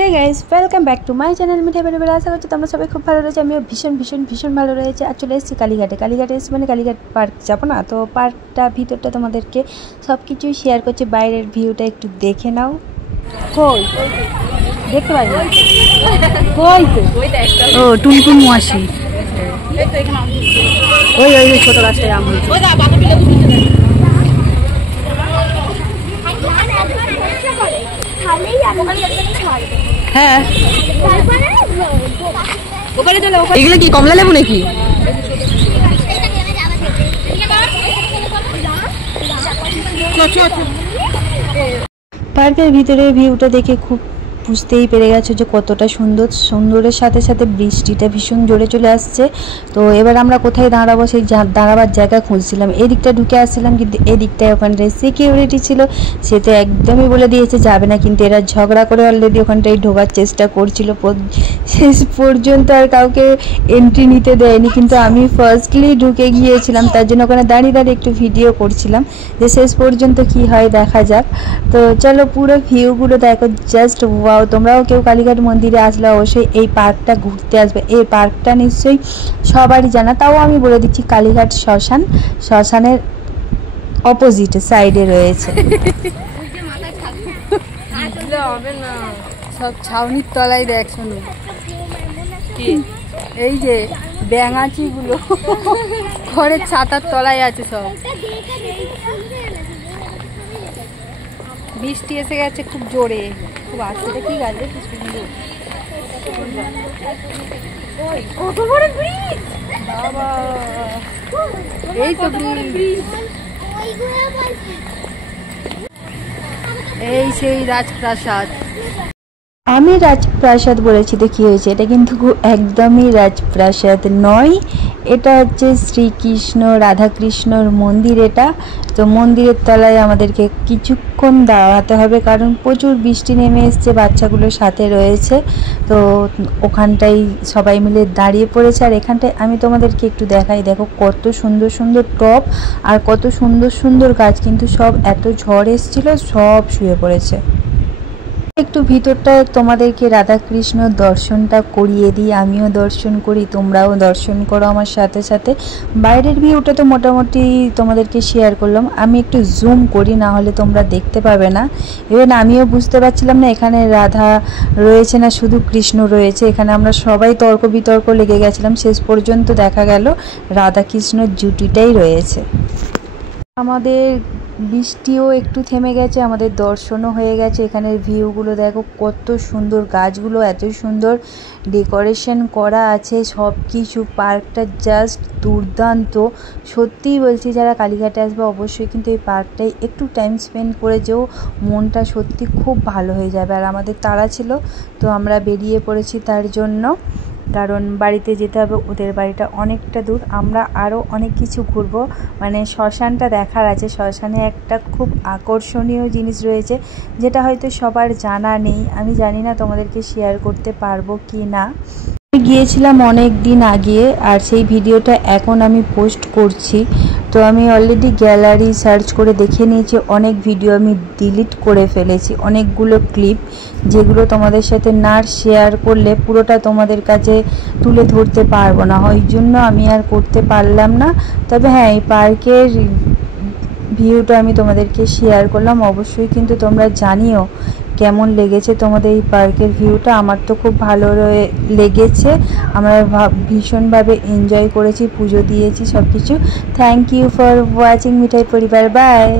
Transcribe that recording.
Hey guys, welcome back to my channel Mithai পরিবার। আশা করছি তোমরা সবাই খুব ভালো রয়েছে। আমিও ভীষণ ভীষণ ভীষণ ভালো রয়েছে। আর চলে এসেছি কালীঘাটে এসেছি মানে কালীঘাট পার্ক যাবো না, তো পার্কটা ভিতরটা তোমাদেরকে সব কিছুই শেয়ার করছি। বাইরের ভিউটা একটু দেখে নাও। কই দেখতে পাই ও টুনটুন মাসি, ওই ওই ছোট গাছটায় আম হয়েছে। হ্যাঁ, এগুলো কি কমলা লেবু নাকি? পার্কের ভিতরে ভিউটা দেখে খুব বুঝতেই পেরে গেছো যে কতটা সুন্দরের সাথে সাথে বৃষ্টিটা ভীষণ জোরে চলে আসছে। তো এবার আমরা কোথায় দাঁড়াবো সেই দাঁড়াবার জায়গা খুঁজছিলাম। এই দিকটা ঢুকে আসছিলাম, কিন্তু এই দিকটায় ওখানটায় সিকিউরিটি ছিল, সে তো একদমই বলে দিয়েছে যাবে না। কিন্তু এরা ঝগড়া করে অলরেডি ওখানটায় ঢোকার চেষ্টা করছিল, শেষ পর্যন্ত আর কাউকে এন্ট্রি নিতে দেয়নি। কিন্তু আমি ফার্স্টলি ঢুকে গিয়েছিলাম, তার জন্য ওখানে দাঁড়িয়ে দাঁড়িয়ে একটু ভিডিও করছিলাম যে শেষ পর্যন্ত কি হয় দেখা যাক। তো চলো পুরো ভিউগুলো দেখো, জাস্ট ওয়াও। তোমরাও কেউ কালীঘাট মন্দিরে আসলে অবশ্যই এই পার্কটা ঘুরতে আসবে। এই পার্কটা নিশ্চয়ই সবারই জানা, তাও আমি বলে দিচ্ছি কালীঘাট শ্মশানের অপোজিট সাইডে রয়েছে। সব ছাউনির তলায় দেখ, শোনো এই যে ব্যাঙাচিগুলো ঘরের ছাতার তলায় আছে সব। বৃষ্টি এসে গেছে খুব জোরে, খুব আসছে। কি গাছ কি সুন্দর, বাবা এই তো এই সেই রাজপ্রাসাদ। আমি রাজপ্রাসাদ বলেছি তো কি হয়েছে, এটা কিন্তু একদমই রাজপ্রাসাদ নয়, এটা হচ্ছে শ্রীকৃষ্ণ রাধাকৃষ্ণর মন্দির। এটা তো মন্দিরের তলায় আমাদেরকে কিছুক্ষণ দাঁড়াতে হবে, কারণ প্রচুর বৃষ্টি নেমে এসছে, বাচ্চাগুলোর সাথে রয়েছে। তো ওখানটায় সবাই মিলে দাঁড়িয়ে পড়েছে। আর এখানটায় আমি তোমাদেরকে একটু দেখাই, দেখো কত সুন্দর সুন্দর টব আর কত সুন্দর সুন্দর গাছ, কিন্তু সব এত ঝড় এসেছিল সব শুয়ে পড়েছে। একটু ভিতরটা তোমাদেরকে রাধাকৃষ্ণ দর্শনটা করিয়ে দিই, আমিও দর্শন করি, তোমরাও দর্শন করো আমার সাথে সাথে। বাইরের ভিউটা তো মোটামুটি তোমাদেরকে শেয়ার করলাম, আমি একটু জুম করি, না হলে তোমরা দেখতে পাবে না। ইভেন আমিও বুঝতে পারছিলাম না এখানে রাধা রয়েছে না শুধু কৃষ্ণ রয়েছে। এখানে আমরা সবাই তর্ক বিতর্ক লেগে গেছিলাম, শেষ পর্যন্ত দেখা গেল রাধা কৃষ্ণর জুটিটাই রয়েছে। আমাদের বৃষ্টিও একটু থেমে গেছে, আমাদের দর্শনও হয়ে গেছে। এখানের ভিউগুলো দেখো কত সুন্দর, গাছগুলো এত সুন্দর ডেকোরেশন করা আছে, সব কিছু। পার্কটা জাস্ট দুর্দান্ত, সত্যিই বলছি যারা কালীঘাটে আসবে অবশ্যই কিন্তু এই পার্কটায় একটু টাইম স্পেন্ড করে যেও, মনটা সত্যি খুব ভালো হয়ে যাবে। আর আমাদের তাড়া ছিল, তো আমরা বেরিয়ে পড়েছি তার জন্য, কারণ বাড়িতে যেতে হবে, ওদের বাড়িটা অনেকটা দূর। আমরা আরও অনেক কিছু ঘুরবো, মানে শ্মশানটা দেখার আছে। শ্মশানে একটা খুব আকর্ষণীয় জিনিস রয়েছে, যেটা হয়তো সবার জানা নেই, আমি জানি না তোমাদেরকে শেয়ার করতে পারবো কি না। গিয়েছিলাম অনেক দিন আগে, আর সেই ভিডিওটা এখন আমি পোস্ট করছি। তো আমি অলরেডি গ্যালারি সার্চ করে দেখে নিয়েছি, অনেক ভিডিও আমি ডিলিট করে ফেলেছি, অনেকগুলো ক্লিপ যেগুলো তোমাদের সাথে না শেয়ার করলে পুরোটা তোমাদের কাছে তুলে ধরতে পারবো না, ওই জন্য আমি আর করতে পারলাম না। তবে হ্যাঁ, এই পার্কের ভিউটা আমি তোমাদেরকে শেয়ার করলাম। অবশ্যই কিন্তু তোমরা জানিও কেমন লেগেছে তোমাদের এই পার্কের ভিউটা। আমার তো খুব ভালো লেগেছে, আমরা ভীষণভাবে এনজয় করেছি, পুজো দিয়েছি, সব কিছু। থ্যাংক ইউ ফর ওয়াচিং মিঠাই পরিবার, বাই।